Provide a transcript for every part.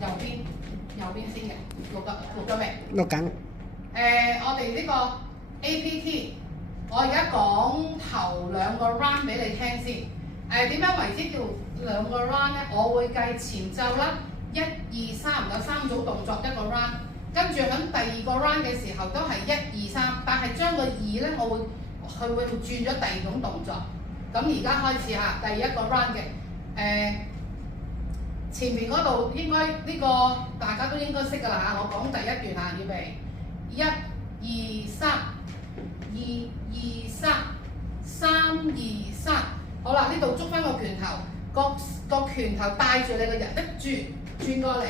右邊先嘅，錄咗未？錄緊。我哋呢個 APT， 我而家講頭兩個 round 俾你聽先。點樣為之叫兩個 round 咧？我會計前奏啦，1、2、3有3組動作一個 round， 跟住喺第二個 round 嘅時候都係1、2、3，但係將個2咧，佢會轉咗第二種動作。咁而家開始嚇，第一個 round 嘅前面嗰度應該呢個大家都應該識㗎啦嚇，我講第一段嚇，預備1、2、3，2、2、3，3、2、3，好啦，呢度捉翻個拳頭，個拳頭帶住你個人一轉過嚟，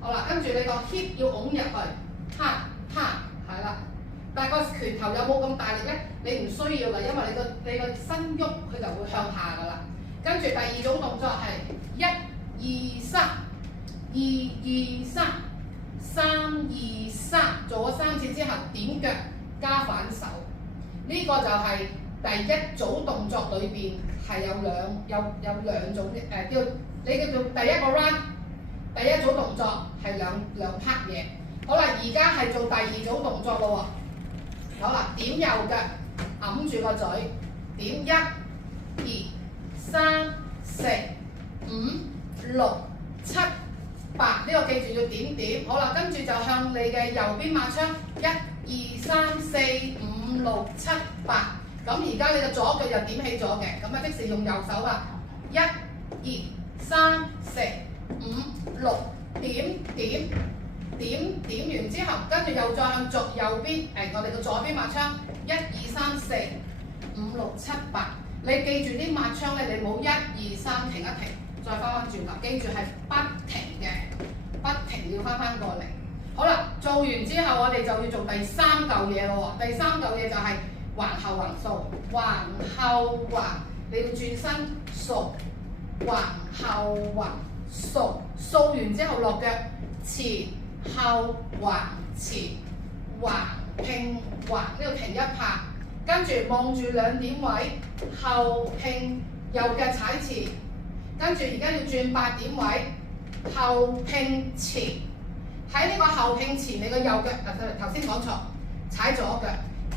好啦，跟住你個 hip 要拱入去，啪啪，係啦，但係個拳頭有冇咁大力咧？你唔需要㗎，因為你個身喐佢就會向下㗎啦。跟住第二種動作係1、2、3，2、2、3，3、2、3，做咗3次之後點腳加反手，呢個就係第一組動作裏邊係有兩種嘅叫你叫做第一個 round， 第一組動作係兩 part 嘢。好啦，而家係做第二組動作咯喎。好啦，點右腳揞住個嘴，點1、2、3、4、5、6、7、8，呢個記住要點點。好啦，跟住就向你嘅右邊抹槍，1、2、3、4、5、6、7、8。咁而家你嘅左腳又點起咗嘅，咁啊即時用右手啦，1、2、3、4、5、6，點完之後，跟住又再向右邊，我哋嘅左邊抹槍，1、2、3、4、5、6、7、8。你記住啲抹槍咧，你冇1、2、3停一停，再翻轉頭，記住係不停嘅，不停要翻過嚟。好啦，做完之後我哋就要做第三嚿嘢咯喎，第三嚿嘢就係橫後橫掃，橫後橫，你要轉身掃，橫後橫掃，掃完之後落腳前後橫前橫拼橫，呢度停一拍，跟住望住兩點位，後拼右腳踩前，跟住而家要轉8點位，後拼前，喺呢個後拼前，你個右腳頭先講錯，踩左腳。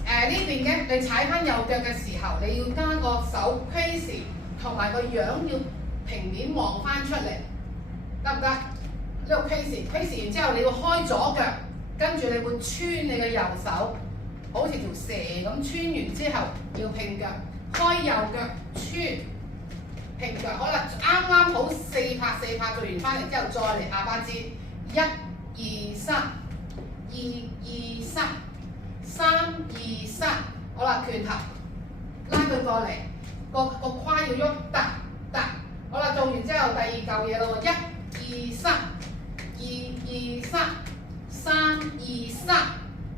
呢邊嘅你踩翻右腳嘅時候，你要加個手 crazy 同埋個樣要平面望翻出嚟，得唔得？呢個 crazy 完之後，你要開左腳，跟住你會穿你嘅右手，好似條蛇咁穿完之後要拼腳，開右腳穿拼腳。好啦，啱啱好4拍做完翻嚟之後，再嚟下巴尖，1、2、3，2、2、3。3、2、3，好啦，拳頭拉佢過嚟，個胯要喐，得，好啦，做完之後第二嚿嘢咯喎，1、2、3，2、2、3，3、2、3，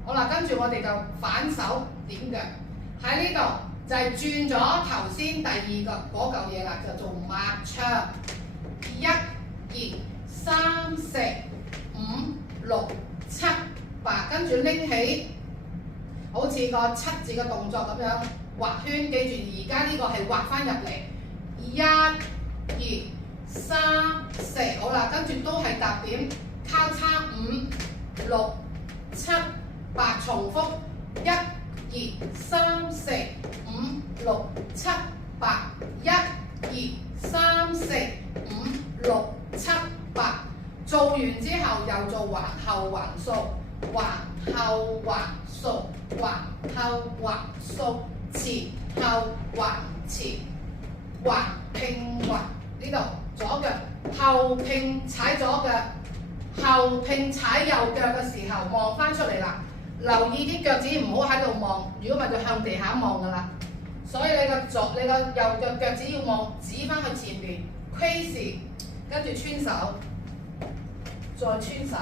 好啦，跟住我哋就反手點腳，喺呢度就係轉咗頭先第二個嗰嚿嘢啦，就做抹槍，1、2、3、4、5、6、7、8，跟住拎起。好似個7字嘅動作咁樣畫圈，記住而家呢個係畫翻入嚟，1、2、3、4，好啦，跟住都係踏點，交叉5、6、7、8，重複1、2、3、4、5、6、7、8，1、2、3、4、5、6、7、8，做完之後又做橫後橫掃，橫後橫掃。橫後橫掃，前後橫前，橫拼橫，呢度左腳後拼踩左腳，後拼踩右腳嘅時候望翻出嚟啦，留意啲腳趾唔好喺度望，如果咪就向地下望㗎啦。所以你個右腳腳趾要望指翻去前邊 ，crazy， 跟住穿手，再穿手。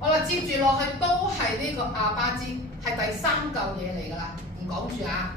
好啦，接住落去都係呢個下巴尖，係第三嚿嘢嚟㗎啦，唔講住啊！